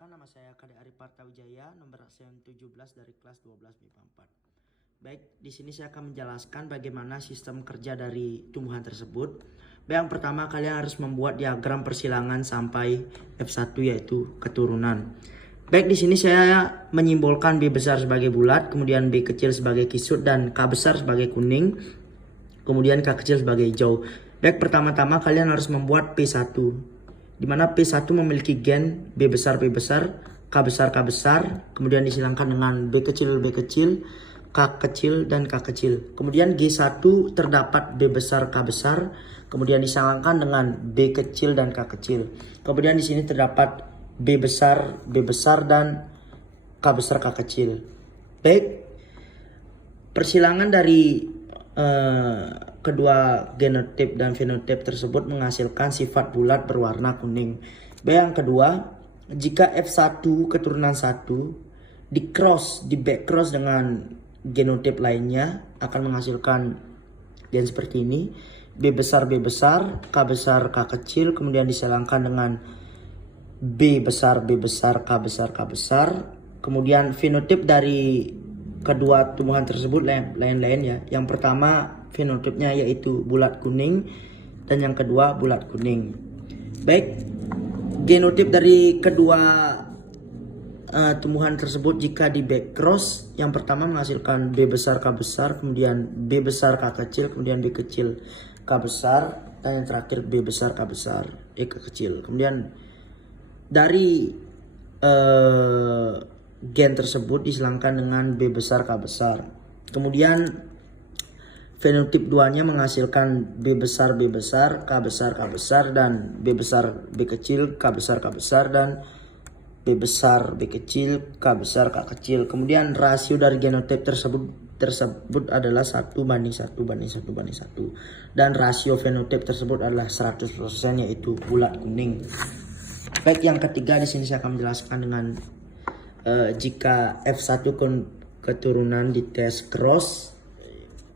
Perkenalkan, nama saya Kade Ari Partawijaya, nomor absen 17 dari kelas 12 MIPA 4. Baik, di sini saya akan menjelaskan bagaimana sistem kerja dari tumbuhan tersebut. Baik, yang pertama kalian harus membuat diagram persilangan sampai F1 yaitu keturunan. Baik, di sini saya menyimbolkan B besar sebagai bulat, kemudian B kecil sebagai kisut dan K besar sebagai kuning, kemudian K kecil sebagai hijau. Baik, pertama-tama kalian harus membuat P1. Di mana P1 memiliki gen B besar, K besar, kemudian disilangkan dengan B kecil, K kecil, dan K kecil. Kemudian G1 terdapat B besar, K besar, kemudian disilangkan dengan B kecil dan K kecil. Kemudian di sini terdapat B besar, dan K besar, K kecil. Baik, persilangan dari kedua genotip dan fenotip tersebut menghasilkan sifat bulat berwarna kuning. Yang kedua, jika F1 keturunan 1 di backcross dengan genotip lainnya akan menghasilkan gen seperti ini. B besar, K besar, K kecil, kemudian disilangkan dengan B besar, K besar. Kemudian fenotip dari kedua tumbuhan tersebut lain-lain ya. Yang pertama fenotipnya yaitu bulat kuning dan yang kedua bulat kuning. Baik, genotip dari kedua tumbuhan tersebut jika di backcross, yang pertama menghasilkan B besar, K besar, kemudian B besar, K kecil, kemudian B kecil, K besar, dan yang terakhir B besar, K besar, K kecil. Kemudian dari gen tersebut disilangkan dengan B besar, K besar. Kemudian fenotip 2-nya menghasilkan B besar, K besar, dan B besar, B kecil, K besar, dan B besar, B kecil, K besar, K kecil. Kemudian rasio dari genotip tersebut adalah 1:1. Dan rasio fenotip tersebut adalah 100% yaitu bulat kuning. Baik, yang ketiga di sini saya akan menjelaskan dengan jika F1 keturunan di tes cross,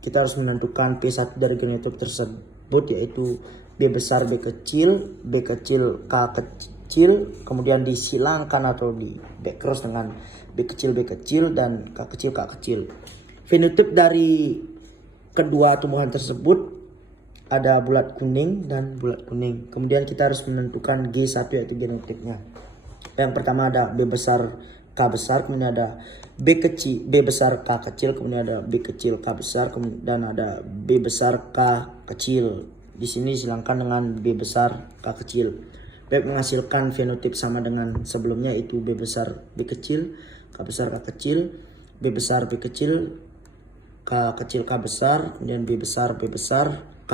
kita harus menentukan P1 dari genotip tersebut yaitu B besar, B kecil, K kecil, kemudian disilangkan atau di backcross dengan B kecil, dan K kecil. Fenotip dari kedua tumbuhan tersebut ada bulat kuning dan bulat kuning. Kemudian kita harus menentukan G1 yaitu genotipnya. Yang pertama ada B besar, K besar, kemudian ada B besar, K kecil, kemudian ada B kecil, K besar, dan ada B besar, K kecil. Di sini silangkan dengan B besar, K kecil. Baik, menghasilkan fenotip sama dengan sebelumnya yaitu B besar, B kecil, K besar, K kecil, B besar, B kecil, K kecil, K besar, kemudian B besar, K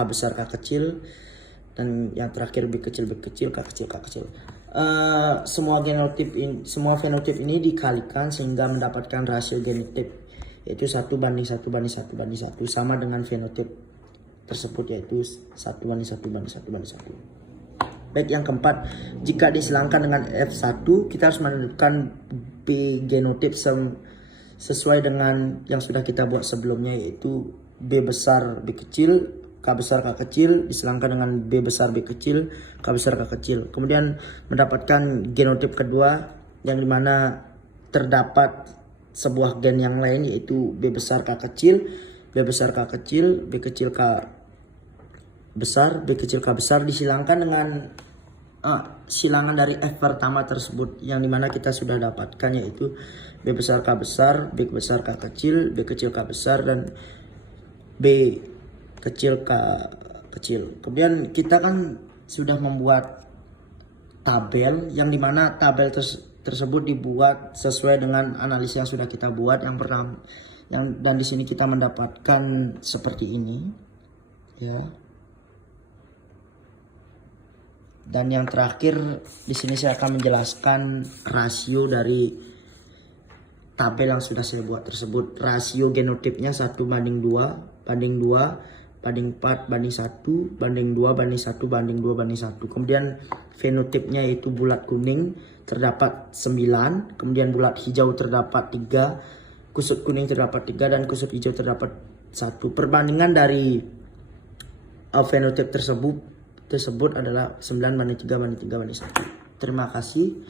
besar, K kecil, dan yang terakhir B kecil, K kecil. Semua fenotip ini dikalikan sehingga mendapatkan rasio genotip yaitu 1:1 sama dengan fenotip tersebut yaitu 1:1. Baik, yang keempat, jika disilangkan dengan F1 kita harus menentukan B genotip sesuai dengan yang sudah kita buat sebelumnya yaitu B besar, B kecil, K besar, K kecil, disilangkan dengan B besar, B kecil, K besar, K kecil. Kemudian mendapatkan genotip kedua yang dimana terdapat sebuah gen yang lain yaitu B besar, K kecil, B besar, K kecil, B kecil, K besar, B kecil, K besar, disilangkan dengan silangan dari F pertama tersebut yang dimana kita sudah dapatkan yaitu B besar, K besar, B besar, K kecil, B kecil, K besar, dan B kecil, K kecil. Kemudian kita kan sudah membuat tabel yang dimana tabel tersebut dibuat sesuai dengan analisis yang sudah kita buat. Yang pertama, dan di sini kita mendapatkan seperti ini ya. Dan yang terakhir di sini saya akan menjelaskan rasio dari tabel yang sudah saya buat tersebut. Rasio genotipnya 1:2, banding 4, banding 1, banding 2, banding 1, banding 2, banding 1. Kemudian fenotipnya yaitu bulat kuning terdapat 9, kemudian bulat hijau terdapat 3, kusut kuning terdapat 3, dan kusut hijau terdapat 1. Perbandingan dari fenotip tersebut adalah 9:3:1. Terima kasih.